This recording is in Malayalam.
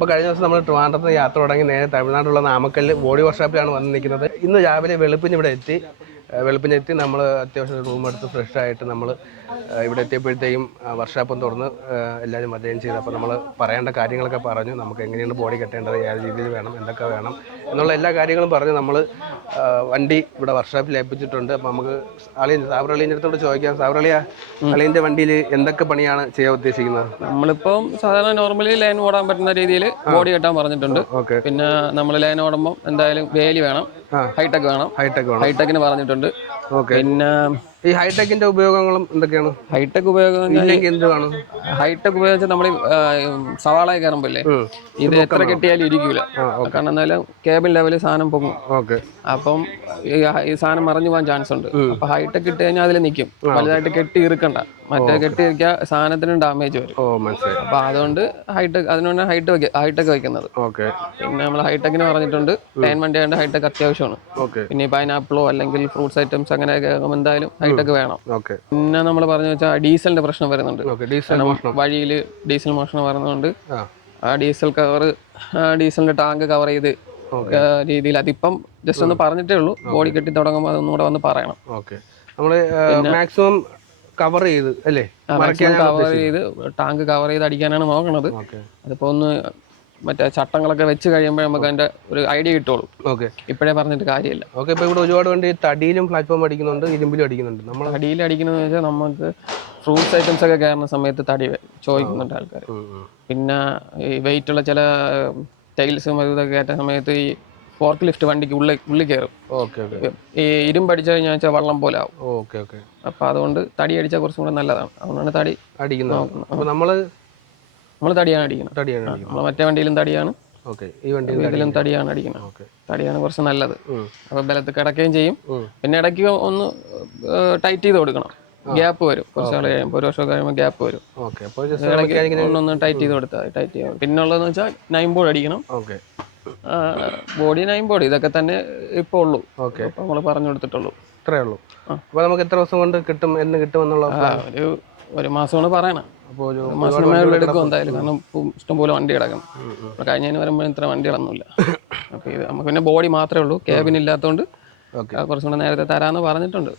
അപ്പോൾ കഴിഞ്ഞ ദിവസം നമ്മൾ ട്രിവാൻഡ്രത്ത് യാത്ര തുടങ്ങി നേരെ തമിഴ്നാട്ടിലുള്ള നാമക്കല്ല് ബോഡി വർക്ക്ഷോപ്പിലാണ് വന്ന് നിൽക്കുന്നത്. ഇന്ന് രാവിലെ വെളുപ്പിന് ഇവിടെ എത്തി. വെളുപ്പിനെത്തി നമ്മൾ അത്യാവശ്യം റൂം എടുത്ത് ഫ്രഷ് ആയിട്ട് നമ്മൾ ഇവിടെ എത്തിയപ്പോഴത്തേക്കും വർക്ക്ഷോപ്പും തുറന്ന് എല്ലാവരും അറ്റൻഡ് ചെയ്തു. അപ്പോൾ നമ്മൾ പറയേണ്ട കാര്യങ്ങളൊക്കെ പറഞ്ഞു. നമുക്ക് എങ്ങനെയാണ് ബോഡി കെട്ടേണ്ടത്, ഏത് രീതിയിൽ വേണം, എന്തൊക്കെ വേണം എന്നുള്ള എല്ലാ കാര്യങ്ങളും പറഞ്ഞ് നമ്മൾ വണ്ടി ഇവിടെ വർക്ക്ഷോപ്പിൽ ഏൽപ്പിച്ചിട്ടുണ്ട്. അപ്പോൾ നമുക്ക് സാബറളിൻ്റെ അടുത്തോട് ചോദിക്കാം. സാബറളിയ, അളിയൻ്റെ വണ്ടിയിൽ എന്തൊക്കെ പണിയാണ് ചെയ്യാൻ ഉദ്ദേശിക്കുന്നത്? നമ്മളിപ്പം സാധാരണ നോർമലി ലൈൻ ഓടാൻ പറ്റുന്ന രീതിയിൽ ബോഡി കെട്ടാൻ പറഞ്ഞിട്ടുണ്ട്. പിന്നെ നമ്മൾ ലൈൻ ഓടുമ്പോൾ എന്തായാലും വേലി വേണം, ഹൈടെക് വേണം. ഹൈടെക്കിന് പറഞ്ഞിട്ടുണ്ട്. പിന്നെ ഈ ഹൈടെക്കിന്റെ ഉപയോഗങ്ങളും എന്തൊക്കെയാണ്? ഹൈടെക് ഉപയോഗം എന്താണ്? ഹൈടെക് ഉപയോഗിച്ചാൽ നമ്മൾ സവാള കയറുമ്പോല്ലേ, ഇത് എത്ര കെട്ടിയാലും ഇരിക്കൂല. കാരണം എന്തായാലും കേബിൾ ലെവലിൽ സാധനം പൊങ്ങും. അപ്പം ഈ സാധനം മറിഞ്ഞു പോകാൻ ചാൻസ് ഉണ്ട്. അപ്പൊ ഹൈടെക് ഇട്ട് കഴിഞ്ഞാൽ അതിൽ നിൽക്കും. വലുതായിട്ട് കെട്ടി ഇറുക്കണ്ട. മറ്റേ കെട്ടി ഇരിക്കാൻ സാധനത്തിന് ഡാമേജ് വരും. അപ്പൊ അതുകൊണ്ട് അതിനോട് ഹൈടെക് വെക്കുന്നത്. പിന്നെ നമ്മൾ ഹൈടെക്കിന് പറഞ്ഞിട്ടുണ്ട്. ലൈൻ വണ്ടി ആയതുകൊണ്ട് ഹൈടെക് അത്യാവശ്യമാണ്. പിന്നെ പൈനാപ്പിളോ അല്ലെങ്കിൽ ഫ്രൂട്ട്സ് ഐറ്റംസ് അങ്ങനെയൊക്കെ എന്തായാലും ഹൈടെക് വേണം. പിന്നെ നമ്മൾ പറഞ്ഞു വെച്ചാൽ ഡീസലിന്റെ പ്രശ്നം വരുന്നുണ്ട്. വഴിയിൽ ഡീസൽ മോഷണം വരുന്നതുകൊണ്ട് ആ ഡീസലിന്റെ ടാങ്ക് കവർ ചെയ്ത് രീതിയിൽ അതിപ്പം ജസ്റ്റ് ഒന്ന് പറഞ്ഞിട്ടേ ഉള്ളൂ. ബോഡി കെട്ടി തുടങ്ങുമ്പോൾ അതൊന്നുകൂടെ വന്ന് പറയണം. മാക്സിമം കവർ ചെയ്ത് അല്ലേ, കവർ ചെയ്ത് ടാങ്ക് കവർ ചെയ്ത് അടിക്കാനാണ് നോക്കണത്. അതിപ്പോ ഒന്ന് മറ്റേ ചട്ടങ്ങളൊക്കെ വെച്ച് കഴിയുമ്പോൾ നമുക്ക് അതിന്റെ ഒരു ഐഡിയ കിട്ടുള്ളൂ. ഇപ്പോഴേ പറഞ്ഞിട്ട് കാര്യമില്ല. ഇപ്പൊ ഇവിടെ ഒരുപാട് വണ്ടി തടിയിലും പ്ലാറ്റ്ഫോം അടിക്കുന്നുണ്ട്, ഇരുമ്പിലും അടിക്കുന്നുണ്ട്. നമ്മൾ തടിയിൽ അടിക്കുന്നതെന്ന് വെച്ചാൽ നമുക്ക് ഫ്രൂട്ട്സ് ഐറ്റംസ് ഒക്കെ കയറുന്ന സമയത്ത് തടി ചോദിക്കുന്നുണ്ട് ആൾക്കാർ. പിന്നെ ഈ വെയിറ്റ് ഉള്ള ചില ടൈൽസും ഇതൊക്കെ കയറ്റുന്ന സമയത്ത് ഈ ഫോർക്ക് ലിഫ്റ്റ് വണ്ടിക്ക് ഉള്ളിൽ കയറും. ഈ ഇരുമ്പടിച്ചു കഴിഞ്ഞാൽ വെച്ചാൽ വള്ളം പോലെ ആവും. അപ്പൊ അതുകൊണ്ട് തടി അടിച്ചാൽ കുറച്ചും കൂടെ നല്ലതാണ്. അതുകൊണ്ടാണ് തടി അടിക്കുന്നത്. നമ്മൾ തടിയാണ് അടിക്കുന്നത്. നമ്മൾ മറ്റേ വണ്ടിയിലും തടിയാണ്, ഇതിലും തടിയാണ് അടിക്കുന്നത്. തടിയാണ് കുറച്ച് നല്ലത്. അപ്പൊ ബലത്ത് കിടക്കുകയും ചെയ്യും. പിന്നെ ഇടയ്ക്ക് ഒന്ന് ടൈറ്റ് ചെയ്ത് കൊടുക്കണം. ഗ്യാപ്പ് വരും. കുറച്ച് നാൾ കഴിയുമ്പോൾ, ഒരു വർഷം കഴിയുമ്പോൾ ഗ്യാപ്പ് വരും. ഒന്നൊന്ന് ടൈറ്റ് ചെയ്ത് കൊടുത്താൽ ടൈറ്റ് ചെയ്യാം. പിന്നുള്ളതെന്ന് വെച്ചാൽ 9 ബോർഡ് അടിക്കണം. ബോഡി 9 ബോർഡ് ഇതൊക്കെ തന്നെ ഇപ്പൊ ഉള്ളൂ. നമ്മൾ പറഞ്ഞു കൊടുത്തിട്ടുള്ളൂ. ഇത്രേ ഉള്ളൂ. അപ്പൊ നമുക്ക് എത്ര ദിവസം കൊണ്ട് കിട്ടും, എന്ന് കിട്ടും എന്നുള്ള ഒരു മാസമാണ് പറയണം. ഒരു മാസം എടുക്കും എന്തായാലും. കാരണം ഇഷ്ടംപോലെ വണ്ടി കിടക്കണം. കഴിഞ്ഞതിന് വരുമ്പോൾ ഇത്ര വണ്ടികളൊന്നുമില്ല. അപ്പൊ ഇത് നമുക്ക് പിന്നെ ബോഡി മാത്രമേ ഉള്ളൂ. ക്യാബിൻ ഇല്ലാത്തതുകൊണ്ട് കുറച്ചും കൂടെ നേരത്തെ തരാമെന്ന് പറഞ്ഞിട്ടുണ്ട്.